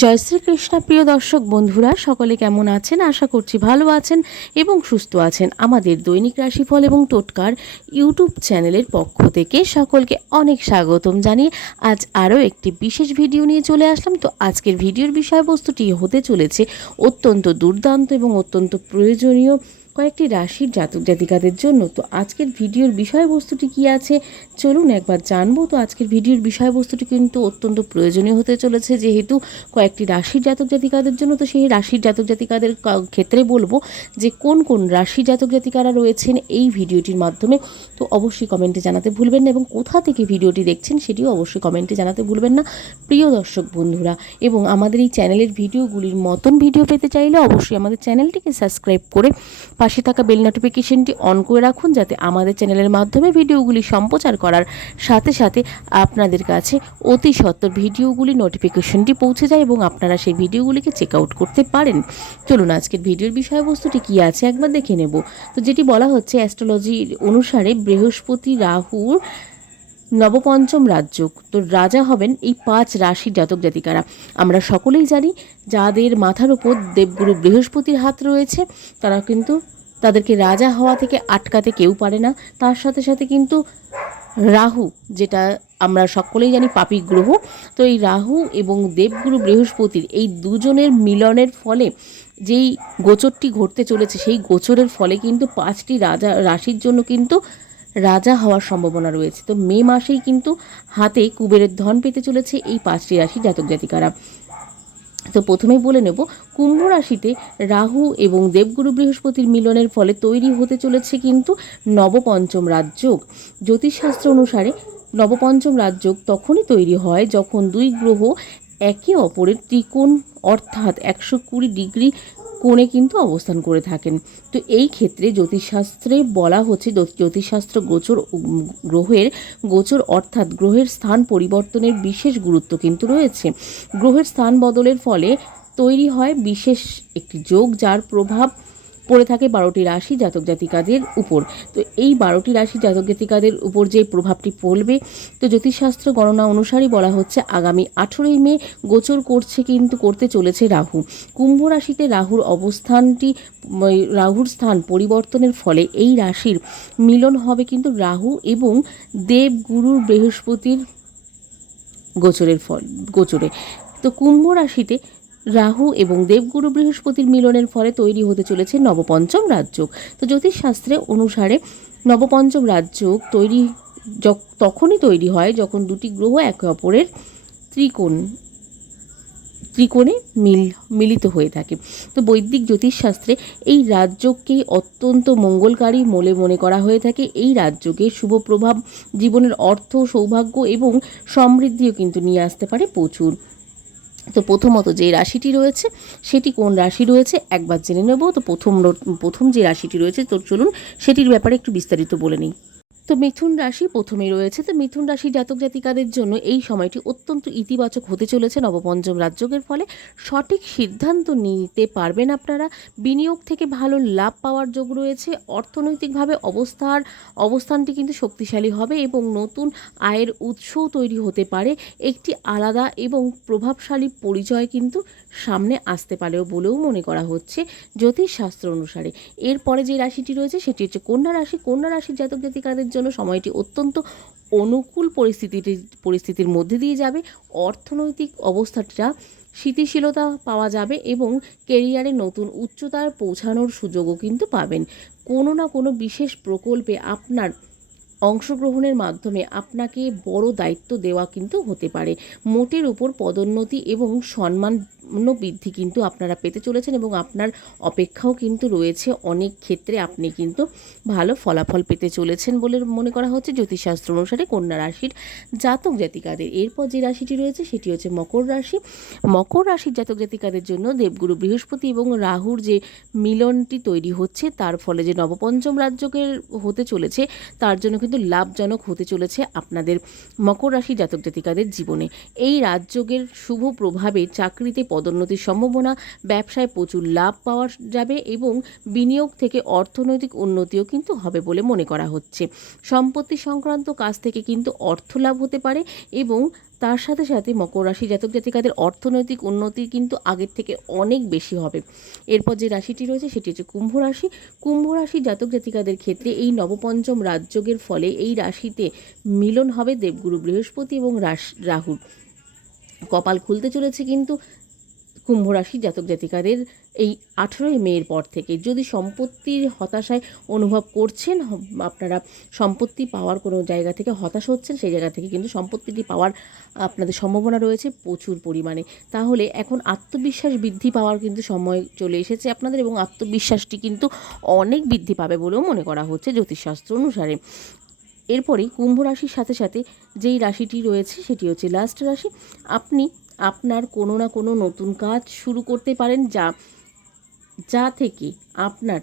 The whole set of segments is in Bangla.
জয় শ্রীকৃষ্ণ, প্রিয় দর্শক বন্ধুরা, সকলে কেমন আছেন? আশা করছি ভালো আছেন এবং সুস্থ আছেন। আমাদের দৈনিক রাশিফল এবং টোটকার ইউটিউব চ্যানেলের পক্ষ থেকে সকলকে অনেক স্বাগতম জানিয়ে আজ আরও একটি বিশেষ ভিডিও নিয়ে চলে আসলাম। তো আজকের ভিডিওর বিষয়বস্তুটি হতে চলেছে অত্যন্ত দুর্দান্ত এবং অত্যন্ত প্রয়োজনীয় কয়েকটি রাশির জাতক জাতিকাদের জন্য। তো আজকের ভিডিওর বিষয়বস্তুটি কি আছে? চলুন একবার জানব। তো আজকের ভিডিওর বিষয়বস্তুটি কিন্তু অত্যন্ত প্রয়োজনীয় হতে চলেছে। যেহেতু কয়েকটি রাশির জাতক জাতিকাদের জন্য, তো সেই রাশির জাতক জাতিকাদের ক্ষেত্রে বলব যে কোন কোন রাশির জাতক জাতিকারা রয়েছেন এই ভিডিওটির মাধ্যমে। তো অবশ্যই কমেন্টে জানাতে ভুলবেন না এবং কোথা থেকে ভিডিওটি দেখছেন সেটিও অবশ্যই কমেন্টে জানাতে ভুলবেন না। প্রিয় দর্শক বন্ধুরা, এবং আমাদের এই চ্যানেলের ভিডিওগুলির মতন ভিডিও পেতে চাইলে অবশ্যই আমাদের চ্যানেলটিকে সাবস্ক্রাইব করে পাশে থাকা বেল নোটিফিকেশনটি অন করে রাখুন যাতে আমাদের চ্যানেলের মাধ্যমে ভিডিওগুলি সম্প্রচার করার সাথে সাথে আপনাদের কাছে অতি সত্বর ভিডিওগুলি নোটিফিকেশনটি পৌঁছে যায় এবং আপনারা সেই ভিডিওগুলিকে চেক আউট করতে পারেন। চলুন আজকের ভিডিওর বিষয়বস্তুটি কী আছে একবার দেখে নেব। তো যেটি বলা হচ্ছে অ্যাস্ট্রোলজির অনুসারে বৃহস্পতি রাহুর নবপঞ্চম রাজ্য। তো রাজা হবেন এই পাঁচ রাশির জাতক জাতিকারা। আমরা সকলেই জানি যাদের মাথার উপর দেবগুরু বৃহস্পতির হাত রয়েছে, তারা কিন্তু তাদেরকে রাজা হওয়া থেকে আটকাতে কেউ পারে না। তার সাথে সাথে কিন্তু রাহু, যেটা আমরা সকলেই জানি পাপি গ্রহ, তো এই রাহু এবং দেবগুরু বৃহস্পতির এই দুজনের মিলনের ফলে যেই গোচরটি ঘটতে চলেছে, সেই গোচরের ফলে কিন্তু পাঁচটি রাজা, রাশির জন্য কিন্তু রাজা হওয়ার সম্ভাবনা রয়েছে। তো মে মাসেই কিন্তু হাতে কুবেরের ধন পেতে চলেছে এই পাঁচটি রাশি জাতক জাতিকারা। তো প্রথমেই বলে নেব, কুম্ভ রাশিতে রাহু এবং দেবগুরু বৃহস্পতির মিলনের ফলে তৈরি হতে চলেছে কিন্তু নবপঞ্চম রাজযোগ জ্যোতিষশাস্ত্র অনুসারে নবপঞ্চম রাজযোগ তখনই তৈরি হয় যখন দুই গ্রহ একে অপরের ত্রিকোণ অর্থাৎ একশো কুড়ি ডিগ্রি কোণে কিন্তু অবস্থান করে থাকেন। তো এই ক্ষেত্রে জ্যোতিষশাস্ত্রে বলা হচ্ছে জ্যোতিষশাস্ত্র গোচর গ্রহের, গোচর অর্থাৎ গ্রহের স্থান পরিবর্তনের বিশেষ গুরুত্ব কিন্তু রয়েছে। গ্রহের স্থান বদলের ফলে তৈরি হয় বিশেষ একটি যোগ যার প্রভাব পড়ে থাকে বারোটি রাশি জাতক জাতিকাদের উপর। তো এই বারোটি রাশি জাতক জাতিকাদের উপর যে প্রভাবটি পড়বে, তো জ্যোতিষশাস্ত্র গণনা অনুসারেই বলা হচ্ছে আগামী আঠেরোই মে গোচর করছে কিন্তু করতে চলেছে রাহু। কুম্ভ রাশিতে রাহুর অবস্থানটি রাহুর স্থান পরিবর্তনের ফলে এই রাশির মিলন হবে কিন্তু রাহু এবং দেবগুরুর বৃহস্পতির গোচরের ফল, গোচরে। তো কুম্ভ রাশিতে রাহু এবং দেবগুরু বৃহস্পতির মিলনের ফলে তৈরি হতে চলেছে নবপঞ্চম রাজযোগ। তো জ্যোতিষশাস্ত্রে অনুসারে নবপঞ্চম রাজযোগ তৈরি তখনই তৈরি হয় যখন দুটি গ্রহ একে অপরের ত্রিকোণ, ত্রিকোণে মিল, মিলিত হয়ে থাকে। তো বৈদিক জ্যোতিষশাস্ত্রে এই রাজযোগকেই অত্যন্ত মঙ্গলকারী বলে মনে করা হয়ে থাকে। এই রাজযোগের শুভ প্রভাব, জীবনের অর্থ, সৌভাগ্য এবং সমৃদ্ধিও কিন্তু নিয়ে আসতে পারে প্রচুর। তো প্রথমত যে রাশিটি রয়েছে, সেটি কোন রাশি রয়েছে একবার জেনে নেব। তো প্রথম প্রথম যে রাশিটি রয়েছে, তো চলুন সেটির ব্যাপারে একটু বিস্তারিত বলে নিই। তো মিথুন রাশি প্রথমে রয়েছে। তো মিথুন রাশি জাতক জাতিকাদের জন্য এই সময়টি অত্যন্ত ইতিবাচক হতে চলেছে নবপঞ্চম রাজ্যকের ফলে। সঠিক সিদ্ধান্ত নিতে পারবেন আপনারা। বিনিয়োগ থেকে ভালো লাভ পাওয়ার যোগ রয়েছে। অর্থনৈতিকভাবে অবস্থার, অবস্থানটি কিন্তু শক্তিশালী হবে এবং নতুন আয়ের উৎসও তৈরি হতে পারে। একটি আলাদা এবং প্রভাবশালী পরিচয় কিন্তু সামনে আসতে পারেও বলেও মনে করা হচ্ছে জ্যোতিষশাস্ত্র অনুসারে। এরপরে যে রাশিটি রয়েছে সেটি হচ্ছে কন্যা রাশি। কন্যা রাশির জাতক জাতিকাদের জন্য সময়টি অত্যন্ত অনুকূল পরিস্থিতিটি, পরিস্থিতির মধ্যে দিয়ে যাবে। অর্থনৈতিক অবস্থাটা স্থিতিশীলতা পাওয়া যাবে এবং কেরিয়ারে নতুন উচ্চতার পৌঁছানোর সুযোগও কিন্তু পাবেন। কোনো না কোনো বিশেষ প্রকল্পে আপনার অংশগ্রহণের মাধ্যমে আপনাকে বড় দায়িত্ব দেওয়া কিন্তু হতে পারে। মোটের উপর পদোন্নতি এবং সম্মান বৃদ্ধি কিন্তু আপনারা পেতে চলেছেন এবং আপনার অপেক্ষাও কিন্তু রয়েছে। অনেক ক্ষেত্রে আপনি কিন্তু ভালো ফলাফল পেতে চলেছেন বলে মনে করা হচ্ছে। জ্যোতিষশাস্ত্র অনুসারে কন্যা রাশির জাতক জাতিকাদের। এরপর যে রাশিটি রয়েছে সেটি হচ্ছে মকর রাশি। মকর রাশির জাতক জাতিকাদের জন্য দেবগুরু বৃহস্পতি এবং রাহুর যে মিলনটি তৈরি হচ্ছে, তার ফলে যে নবপঞ্চম রাজ্যকের হতে চলেছে, তার জন্য কিন্তু লাভজনক হতে চলেছে আপনাদের মকর রাশি জাতক জাতিকাদের জীবনে। এই রাজযোগের শুভ প্রভাবে চাকরিতে পদোন্নতির সম্ভাবনা, ব্যবসায় প্রচুর লাভ পাওয়া যাবে এবং বিনিয়োগ থেকে অর্থনৈতিক উন্নতিও কিন্তু হবে বলে মনে করা হচ্ছে। সম্পত্তি সংক্রান্ত কাজ থেকে কিন্তু অর্থ লাভ হতে পারে এবং তার সাথে সাথে মকর রাশি জাতক জাতিকাদের অর্থনৈতিক উন্নতি কিন্তু আগের থেকে অনেক বেশি হবে। এরপর যে রাশিটি রয়েছে সেটি হচ্ছে কুম্ভ রাশি। কুম্ভ রাশি জাতক জাতিকাদের ক্ষেত্রে এই নবপঞ্চম রাজযোগের ফলে এই রাশিতে মিলন হবে দেবগুরু, বৃহস্পতি এবং রাশ রাহুর কপাল খুলতে চলেছে কিন্তু কুম্ভ রাশি জাতক জাতিকাদের এই আঠেরোই মেয়ের পর থেকে যদি সম্পত্তির হতাশায় অনুভব করছেন আপনারা সম্পত্তি পাওয়ার কোনো জায়গা থেকে হতাশ হচ্ছেন, সেই জায়গা থেকে কিন্তু সম্পত্তিটি পাওয়ার আপনাদের সম্ভাবনা রয়েছে প্রচুর পরিমাণে। তাহলে এখন আত্মবিশ্বাস বৃদ্ধি পাওয়ার কিন্তু সময় চলে এসেছে আপনাদের এবং আত্মবিশ্বাসটি কিন্তু অনেক বৃদ্ধি পাবে বলেও মনে করা হচ্ছে জ্যোতিষশাস্ত্র অনুসারে। এরপরে কুম্ভ রাশির সাথে সাথে যেই রাশিটি রয়েছে সেটি হচ্ছে লাস্ট রাশি। আপনি আপনার কোনো না কোনো নতুন কাজ শুরু করতে পারেন যা যা থেকে আপনার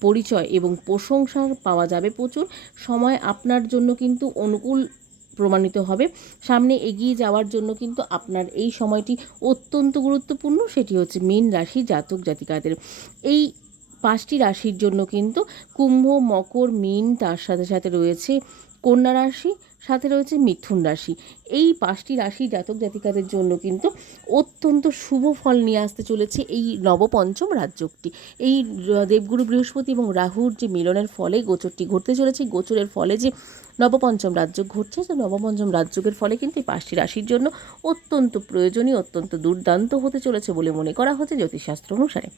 পরিচয় এবং প্রশংসা পাওয়া যাবে প্রচুর, সময় আপনার জন্য কিন্তু অনুকূল প্রমাণিত হবে। সামনে এগিয়ে যাওয়ার জন্য কিন্তু আপনার এই সময়টি অত্যন্ত গুরুত্বপূর্ণ, সেটি হচ্ছে মীন রাশি জাতক জাতিকাদের। এই পাঁচটি রাশির জন্য কিন্তু কুম্ভ, মকর, মীন তার সাথে সাথে রয়েছে। কন্যা রাশি সাথে রয়েছে মিথুন রাশি। এই পাঁচটি রাশি জাতক জাতিকাদের জন্য কিন্তু অত্যন্ত শুভ ফল নিয়ে আসতে চলেছে এই নবপঞ্চম রাজ্যটি এই দেবগুরু বৃহস্পতি এবং রাহুর যে মিলনের ফলে গোচরটি ঘটতে চলেছে। গোচরের ফলে যে নবপঞ্চম রাজ্য ঘটছে, তো নবপঞ্চম রাজ্যের ফলে কিন্তু এই পাঁচটি রাশির জন্য অত্যন্ত প্রয়োজনীয়, অত্যন্ত দুর্দান্ত হতে চলেছে বলে মনে করা হচ্ছে জ্যোতিষশাস্ত্র অনুসারে।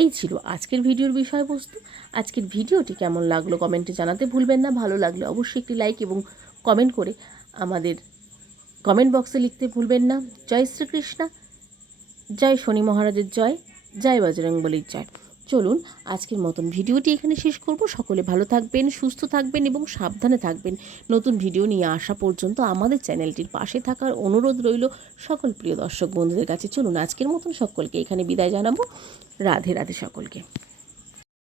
এই ছিল আজকের ভিডিওর বিষয়বস্তু। আজকের ভিডিওটি কেমন লাগল কমেন্টে জানাতে ভুলবেন না। ভালো লাগলে অবশ্যই একটি লাইক এবং কমেন্ট করে আমাদের কমেন্ট বক্সে লিখতে ভুলবেন না। জয় শ্রীকৃষ্ণা। জয় শনি মহারাজের জয়। জয় বজরংবলীর জয়। চলুন আজকের মতন ভিডিওটি এখানে শেষ করব। সকলে ভালো থাকবেন, সুস্থ থাকবেন এবং সাবধানে থাকবেন। নতুন ভিডিও নিয়ে আসা পর্যন্ত আমাদের চ্যানেলটির পাশে থাকার অনুরোধ রইল সকল প্রিয় দর্শক বন্ধুদের কাছে। চলুন আজকের মতন সকলকে এখানে বিদায় জানাব। রাধে রাধে সকলকে।